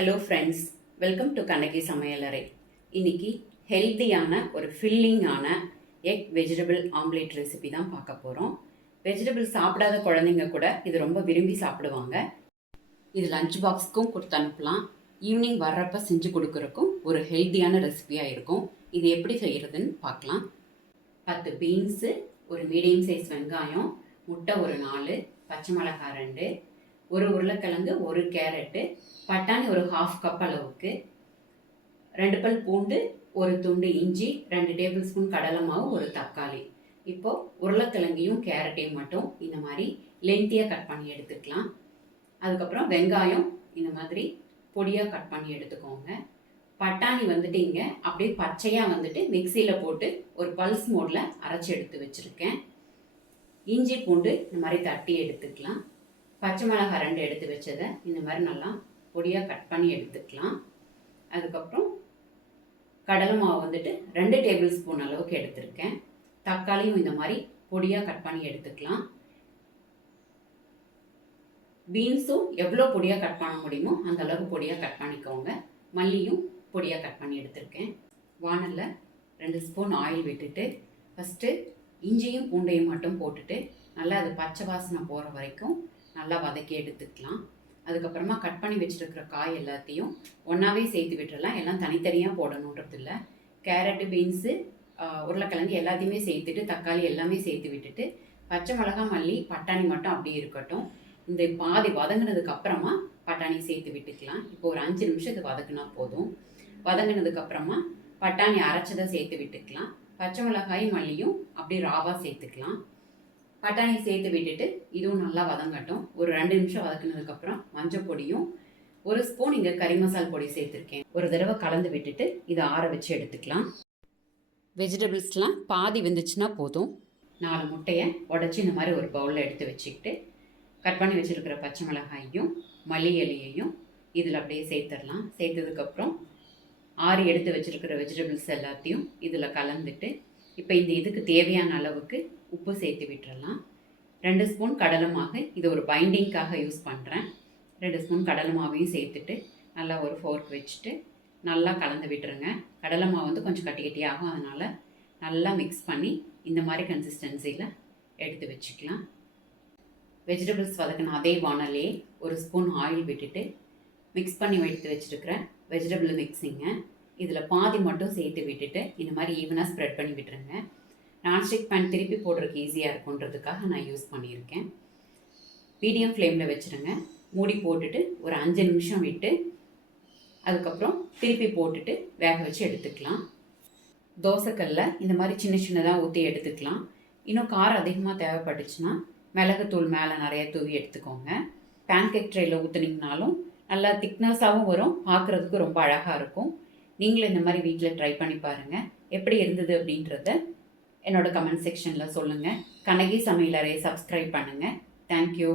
Hello friends, welcome to Kannagi சமையலறை. இன்னைக்கு ஹெல்த்தியான ஒரு ஃபில்லிங்கான எக் வெஜிடபிள் ஆம்லேட் ரெசிபி தான் பார்க்க போகிறோம். வெஜிடபிள் சாப்பிடாத குழந்தைங்க கூட இது ரொம்ப விரும்பி சாப்பிடுவாங்க. இது லஞ்ச் பாக்ஸ்க்கும் கொடுத்து அனுப்பலாம். ஈவினிங் வர்றப்ப செஞ்சு கொடுக்குறக்கும் ஒரு ஹெல்த்தியான ரெசிபியாக இருக்கும். இது எப்படி செய்கிறதுன்னு பார்க்கலாம். 10 பீன்ஸு, ஒரு மீடியம் சைஸ் வெங்காயம், முட்டை ஒரு 4, பச்சை மிளகாய் 2, ஒரு உருளைக்கிழங்கு, ஒரு கேரட்டு, பட்டாணி ஒரு 1/2 கப் அளவுக்கு, 2 பல் பூண்டு, ஒரு துண்டு இஞ்சி, 2 டேபிள் ஸ்பூன் கடலை மாவு, ஒரு தக்காளி. இப்போ உருளைக்கிழங்கையும் கேரட்டையும் மட்டும் இந்த மாதிரி லென்த்தியாக கட் பண்ணி எடுத்துக்கலாம். அதுக்கப்புறம் வெங்காயம் இந்த மாதிரி பொடியாக கட் பண்ணி எடுத்துக்கோங்க. பட்டாணி வந்துட்டு இங்கே அப்படியே பச்சையாக வந்துட்டு மிக்சியில் போட்டு ஒரு பல்ஸ் மோடில் அரைச்சி எடுத்து வச்சுருக்கேன். இஞ்சி பூண்டு இந்த மாதிரி தட்டி எடுத்துக்கலாம். பச்சை மிளகாய் 2 எடுத்து வச்சதை இந்த மாதிரி நல்லா பொடியாக கட் பண்ணி எடுத்துக்கலாம். அதுக்கப்புறம் கடலை மாவு வந்துட்டு 2 டேபிள் ஸ்பூன் அளவுக்கு எடுத்திருக்கேன். தக்காளியும் இந்த மாதிரி பொடியாக கட் பண்ணி எடுத்துக்கலாம். பீன்ஸும் எவ்வளோ பொடியாக கட் பண்ண முடியுமோ அந்த அளவுக்கு பொடியாக கட் பண்ணிக்கோங்க. மல்லியும் பொடியாக கட் பண்ணி எடுத்திருக்கேன். வானலில் 2 ஸ்பூன் ஆயில் விட்டுட்டு ஃபஸ்ட்டு இஞ்சியும் பூண்டையும் மட்டும் போட்டுட்டு நல்லா அது பச்சை வாசனை போகிற வரைக்கும் நல்லா வதக்கி எடுத்துக்கலாம். அதுக்கப்புறமா கட் பண்ணி வச்சுருக்கிற காய் எல்லாத்தையும் ஒன்றாவே சேர்த்து விட்டுறலாம். எல்லாம் தனித்தனியாக போடணுன்றது இல்லை. கேரட்டு, பீன்ஸு, உருளைக்கிழங்கு எல்லாத்தையுமே சேர்த்துட்டு தக்காளி எல்லாமே சேர்த்து விட்டுட்டு பச்சை மிளகாய், மல்லி, பட்டாணி மட்டும் அப்படியே இருக்கட்டும். இந்த பாதி வதங்கினதுக்கு அப்புறமா பட்டாணி சேர்த்து விட்டுக்கலாம். இப்போ ஒரு 5 நிமிஷம் இது வதக்குனா போதும். வதங்கினதுக்கப்புறமா பட்டாணி அரைச்சதை சேர்த்து விட்டுக்கலாம். பச்சை மிளகாயும் மல்லியும் அப்படியே ராவாக சேர்த்துக்கலாம். பட்டாணி சேர்த்து விட்டுட்டு இதுவும் நல்லா வதங்கட்டும். ஒரு 2 நிமிஷம் வதக்குனதுக்கப்புறம் மஞ்சள் பொடியும் 1 ஸ்பூன் இங்கே கறி மசால் பொடி சேர்த்துருக்கேன். ஒரு தடவை கலந்து விட்டுட்டு இதை ஆற வச்சு எடுத்துக்கலாம். வெஜிடபிள்ஸ்லாம் பாதி வெந்துச்சுன்னா போதும். 4 முட்டையை உடச்சி இந்த மாதிரி ஒரு பவுலில் எடுத்து வச்சுக்கிட்டு கட் பண்ணி வச்சுருக்கிற பச்சை மிளகாயையும் மல்லி இலையையும் இதில் அப்படியே சேர்த்துடலாம். சேர்த்ததுக்கப்புறம் 6 எடுத்து வச்சுருக்கிற வெஜிடபிள்ஸ் எல்லாத்தையும் இதில் கலந்துட்டு இப்போ இந்த இதுக்கு தேவையான அளவுக்கு உப்பு சேர்த்து விட்டுறலாம். 2 ஸ்பூன் கடலை மாவு, இது ஒரு பைண்டிங்காக யூஸ் பண்ணுறேன். 2 ஸ்பூன் கடலை மாவையும் சேர்த்துட்டு நல்லா ஒரு ஃபோர்க் வச்சுட்டு நல்லா கலந்து விட்டுருங்க. கடலை மாவு வந்து கொஞ்சம் கட்டி கட்டியாகும், அதனால் நல்லா மிக்ஸ் பண்ணி இந்த மாதிரி கன்சிஸ்டன்சியில் எடுத்து வச்சுக்கலாம். வெஜிடபிள்ஸ் வதக்கின அதே வானலே 1 ஸ்பூன் ஆயில் விட்டுட்டு மிக்ஸ் பண்ணி எடுத்து வச்சுருக்கிற வெஜிடபிள் மிக்ஸிங்கை இதில் பாதி மட்டும் சேர்த்து விட்டுட்டு இந்த மாதிரி ஈவனாக ஸ்ப்ரெட் பண்ணி விட்டுருங்க. நான்ஸ்டிக் பேன் திருப்பி போடுறதுக்கு ஈஸியாக இருக்குன்றதுக்காக நான் யூஸ் பண்ணியிருக்கேன். மீடியம் ஃப்ளேமில் வச்சுருங்க. மூடி போட்டுட்டு ஒரு 5 நிமிஷம் விட்டு அதுக்கப்புறம் திருப்பி போட்டுட்டு வேக வச்சு எடுத்துக்கலாம். தோசைக்கல்ல இந்த மாதிரி சின்ன சின்னதாக ஊற்றி எடுத்துக்கலாம். இன்னும் காரம் அதிகமாக தேவைப்பட்டுச்சுன்னா மிளகுத்தூள் மேலே நிறைய தூவி எடுத்துக்கோங்க. பேன்கேக் ட்ரேயில் ஊற்றுனீங்கனாலும் நல்லா திக்னஸாகவும் வரும், பார்க்குறதுக்கு ரொம்ப அழகாக இருக்கும். நீங்களும் இந்த மாதிரி வீட்டில் ட்ரை பண்ணி பாருங்கள். எப்படி இருந்தது அப்படின்றத என்னோட கமெண்ட் செக்ஷனில் சொல்லுங்கள். கண்ணகி சமையலறையை சப்ஸ்கிரைப் பண்ணுங்கள். தேங்க்யூ.